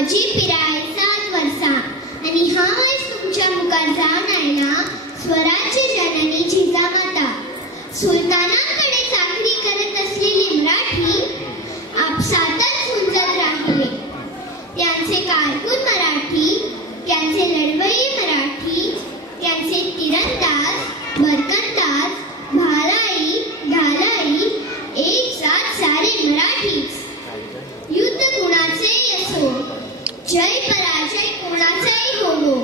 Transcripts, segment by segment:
म्हजी पिराय 7 वर्सां आणि हांव आयज तुमच्या मुखार जावन आयलां स्वराज्य जननी जिजामाता. सुलतानाकडे चाकरी करत असलेली मराठी आपसातच झुंजत राहिले. त्यांचे कारकून मराठी, त्यांचे लढवई मराठी, त्यांचे तिरंदाज, भरकंदाज, भालाई, ढालाई एक साथ सारे मराठीच. युद्ध कुणाचेही असो, जय पराजय कोणाचाही होवो,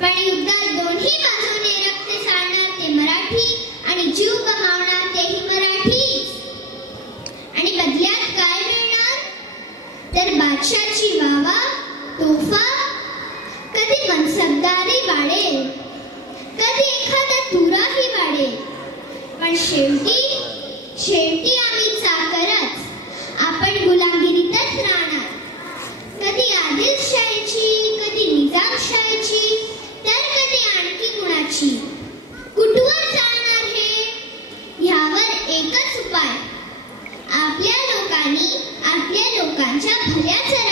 पण युद्धात दोन्ही बाजूने रक्त सांडणार ते मराठी आणि जीव गमावणार तेही मराठीच. आणि बदल्यात काय मिळणार? तर बादशाची वावा, तोफा, कधी मनसबदारी वाढेल, कधी एखादा तुराही वाढेल, पण शेवटी आम्ही चाकरच. आपण गुलामगिरीतच राहणार. कधी आदिलशाहीची, कधी निजामशाहीची, तर कधी आणखी कुणाची. कुठवर चालणार हे? ह्यावर एकच उपाय. आपल्या लोकांनी आपल्या लोकांच्या भल्याचं